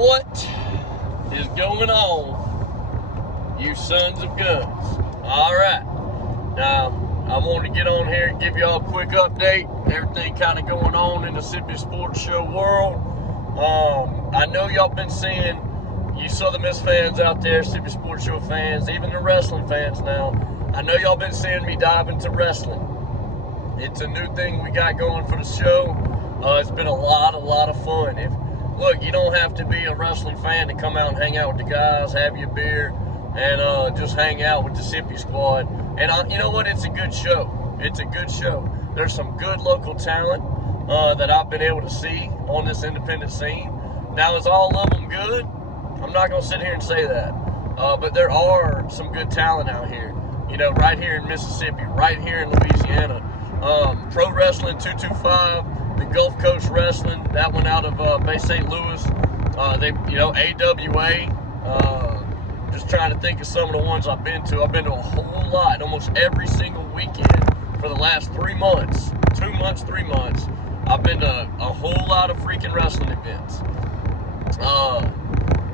What is going on, you sons of guns? All right. Now, I wanted to get on here and give y'all a quick update. Everything kind of going on in the Sippi Sports Show world. I know y'all been seeing, you Southern Miss fans out there, Sippi Sports Show fans, even the wrestling fans now. I know y'all been seeing me dive into wrestling. It's a new thing we got going for the show. It's been a lot of fun. Look, you don't have to be a wrestling fan to come out and hang out with the guys, have your beer, and just hang out with the Sippi squad. And you know what? It's a good show. It's a good show. There's some good local talent that I've been able to see on this independent scene. Now, is all of them good? I'm not going to sit here and say that. But there are some good talent out here. You know, right here in Mississippi, right here in Louisiana. Pro Wrestling 225. The Gulf Coast Wrestling, that one out of Bay St. Louis. AWA. Just trying to think of some of the ones I've been to. I've been to a whole lot, almost every single weekend for the last 3 months. 2 months, 3 months. I've been to a whole lot of freaking wrestling events.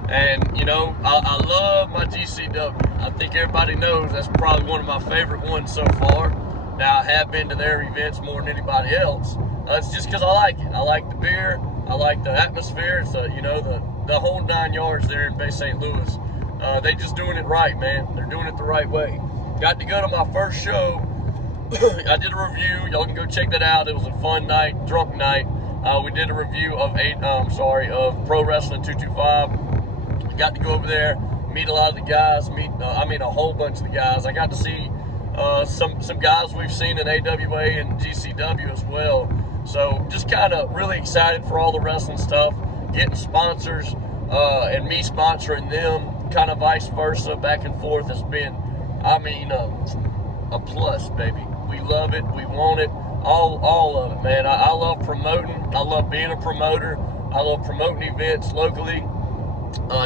And, you know, I love my GCW. I think everybody knows that's probably one of my favorite ones so far. Now, I have been to their events more than anybody else. It's just because I like it. I like the beer. I like the atmosphere. It's the whole 9 yards there in Bay St. Louis. They just doing it right, man. They're doing it the right way. Got to go to my first show. I did a review. Y'all can go check that out. It was a fun night, drunk night. We did a review of Pro Wrestling 225. Got to go over there, meet a lot of the guys. A whole bunch of the guys. I got to see some guys we've seen in AWA and GCW as well. So just kind of really excited for all the wrestling stuff, getting sponsors and me sponsoring them, kind of vice versa, back and forth has been, a plus, baby. We love it. We want it. All of it, man. I love promoting. I love being a promoter. I love promoting events locally,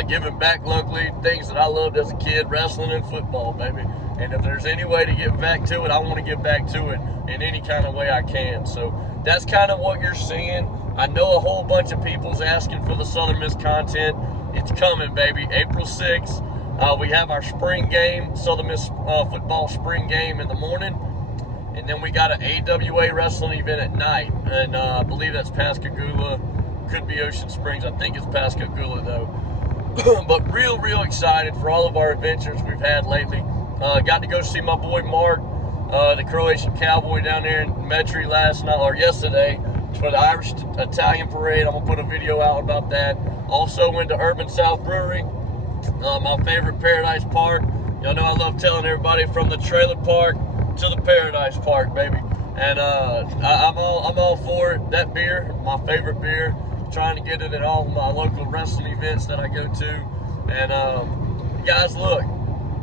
giving back locally, things that I loved as a kid, wrestling and football, baby. And if there's any way to get back to it, I want to get back to it in any kind of way I can. So that's kind of what you're seeing. I know a whole bunch of people's asking for the Southern Miss content. It's coming, baby. April 6th, we have our spring game, Southern Miss football spring game in the morning. And then we got an AWA wrestling event at night. And I believe that's Pascagoula. Could be Ocean Springs. I think it's Pascagoula, though. But real excited for all of our adventures we've had lately. Got to go see my boy Mark, the Croatian Cowboy down there in Metri yesterday for the Irish Italian Parade. I'm going to put a video out about that. Also went to Urban South Brewery, my favorite Paradise Park. Y'all know I love telling everybody from the trailer park to the Paradise Park, baby. And I'm all for it. That beer, my favorite beer. Trying to get it at all my local wrestling events that I go to. And guys, look.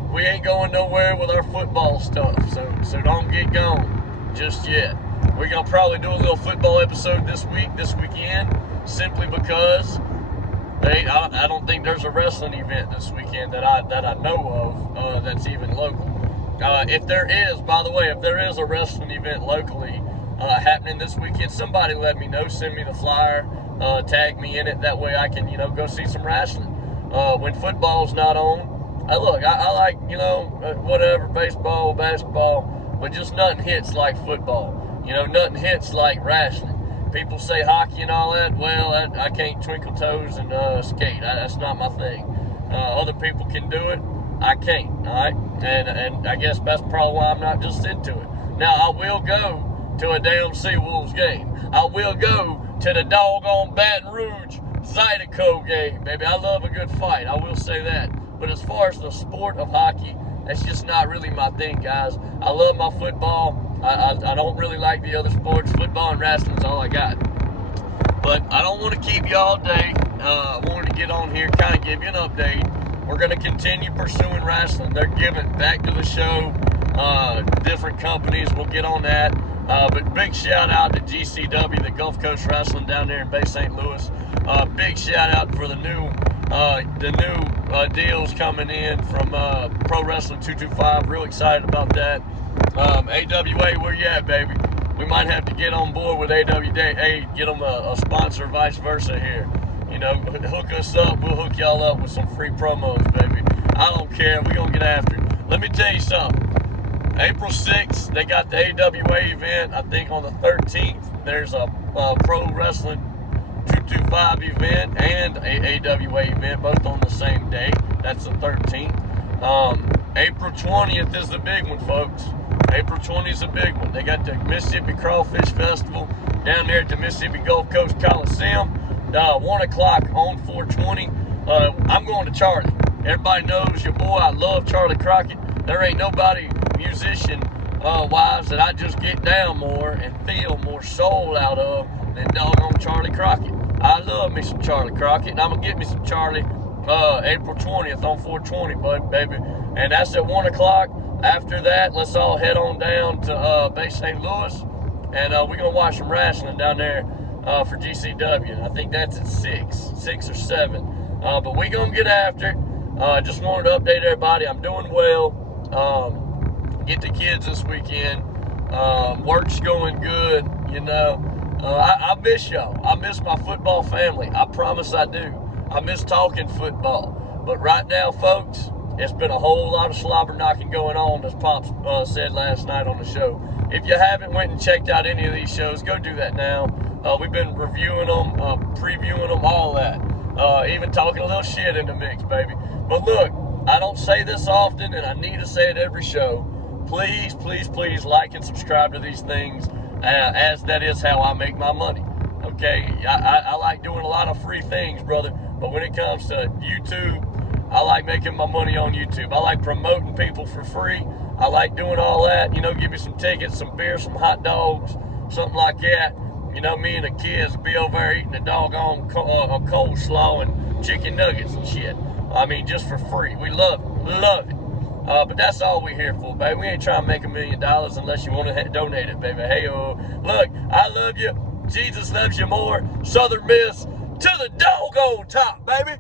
We ain't going nowhere with our football stuff, so don't get gone just yet. We're going to probably do a little football episode this weekend, simply because I don't think there's a wrestling event this weekend that I know of that's even local. If there is, by the way, if there is a wrestling event locally happening this weekend, somebody let me know, send me the flyer, tag me in it, that way I can, go see some wrestling. When football's not on, I like, whatever, baseball, basketball, but just nothing hits like football. Nothing hits like wrestling. People say hockey and all that. Well, I can't twinkle toes and skate. That's not my thing. Other people can do it. I can't, all right? And I guess that's probably why I'm not just into it. Now, I will go to a damn Seawolves game. I will go to the doggone Baton Rouge Zydeco game, baby. I love a good fight. I will say that. But as far as the sport of hockey, that's just not really my thing, guys. I love my football. I don't really like the other sports. Football and wrestling is all I got. But I don't want to keep you all day. I wanted to get on here, kind of give you an update. We're going to continue pursuing wrestling. They're giving back to the show. Different companies, we'll get on that. But big shout out to GCW, the Gulf Coast Wrestling down there in Bay St. Louis. Big shout out for the new deals coming in from Pro Wrestling 225. Real excited about that. AWA, where you at, baby? We might have to get on board with AWA, get them a sponsor, vice versa here. You know, hook us up. We'll hook y'all up with some free promos, baby. I don't care. We're going to get after it. Let me tell you something. April 6th, they got the AWA event. I think on the 13th, there's a Pro Wrestling 225 event and a AWA event, both on the same day. That's the 13th. April 20th is the big one, folks. April 20th is a big one. They got the Mississippi Crawfish Festival down there at the Mississippi Gulf Coast Coliseum. 1 o'clock on 420. I'm going to Charlie. Everybody knows your boy. I love Charlie Crockett. There ain't nobody musician wise that I just get down more and feel more soul out of than doggone Charlie Crockett. I love me some Charlie Crockett, and I'm going to get me some Charlie April 20th on 420, baby. And that's at 1 o'clock. After that, let's all head on down to Bay St. Louis, and we're going to watch some Raslin down there for GCW. I think that's at 6 or 7. But we're going to get after it. Just wanted to update everybody. I'm doing well. Get the kids this weekend. Work's going good, you know. I miss y'all. I miss my football family. I promise I do. I miss talking football. But right now, folks, it's been a whole lot of slobber knocking going on, as Pops said last night on the show. If you haven't went and checked out any of these shows, go do that now. We've been reviewing them, previewing them, all that. Even talking a little shit in the mix, baby. But look, I don't say this often, and I need to say it every show. Please, please, please like and subscribe to these things, as that is how I make my money. Okay, I like doing a lot of free things, brother, but when it comes to YouTube, I like making my money on YouTube. I like promoting people for free. I like doing all that. You know, give me some tickets, some beer, some hot dogs, something like that. You know, me and the kids be over there eating a doggone coleslaw and chicken nuggets and shit. I mean, just for free. We love it. Love it. But that's all we're here for, baby. We ain't trying to make $1 million unless you want to donate it, baby. Hey, look, I love you. Jesus loves you more. Southern Miss to the doggone top, baby.